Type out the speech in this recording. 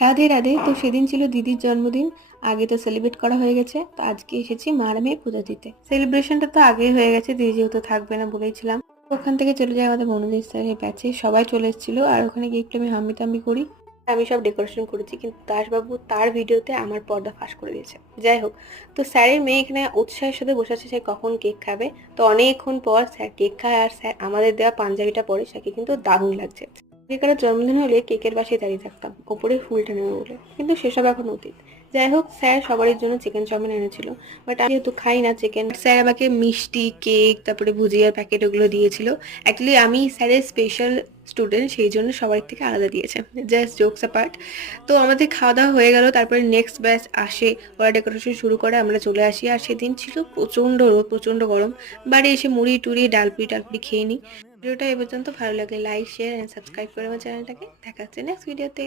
রাধে রাধে। তো সেদিন ছিল দিদির জন্মদিন। আগে তো সেলিব্রেট করা হয়ে গেছে, তো আজকে এসেছি মার মেয়ে পূজা দিতে। সেলিব্রেশনটা তো আগে হয়ে গেছে, দিদি যেহেতু থাকবে না বলেইছিলাম। ওখান থেকে চলে যায় আমাদের বনদেশ স্যারের ব্যাচে, সবাই চলে এসেছিল। আর ওখানে গিয়ে একটু আমি হাম্মি তাম্বি করি। আমি সব ডেকোরেশন করেছি, কিন্তু দাসবাবু তার ভিডিওতে আমার পর্দা ফাঁস করে দিয়েছে। যাই হোক, তো স্যারের মেয়ে এখানে উৎসাহের সাথে বসে আছে, সে কখন কেক খাবে। তো অনেকক্ষণ পর স্যার কেক খায়, আর স্যার আমাদের দেওয়া পাঞ্জাবিটা পরে, সেকে কিন্তু দারুণ লাগছে। যে কারো জন্মদিন হলে কেকের পাশে দাঁড়িয়ে থাকতাম, ওপরে ফুলটা নেবে বলে, কিন্তু সেসব এখন অতীত। যাই হোক, স্যার সবারই জন্য চিকেন চাউমিন এনেছিল, বাট আমি যেহেতু খাই না চিকেন, স্যার আমাকে মিষ্টি, কেক, তারপরে ভুজিয়ার প্যাকেট ওগুলো দিয়েছিল। অ্যাকচুয়ালি আমি স্যারের স্পেশাল স্টুডেন্ট, সেই জন্য সবার থেকে আলাদা দিয়েছে। Just jokes apart. তো আমাদের খাওয়া দাওয়া হয়ে গেল, তারপরে নেক্সট ব্যাচ আসে, ওরা ডেকোরেশন শুরু করে, আমরা চলে আসি। আর সেদিন ছিল প্রচণ্ড রোদ, প্রচণ্ড গরম। বাড়ি এসে মুড়ি টুড়ি ডালপুরি টালপুরি খেয়ে নিই। ভিডিওটা এ পর্যন্ত ভালো লাগলে লাইক, শেয়ার অ্যান্ড সাবস্ক্রাইব করে আমার চ্যানেলটাকে। দেখা হচ্ছে নেক্সট ভিডিওতে।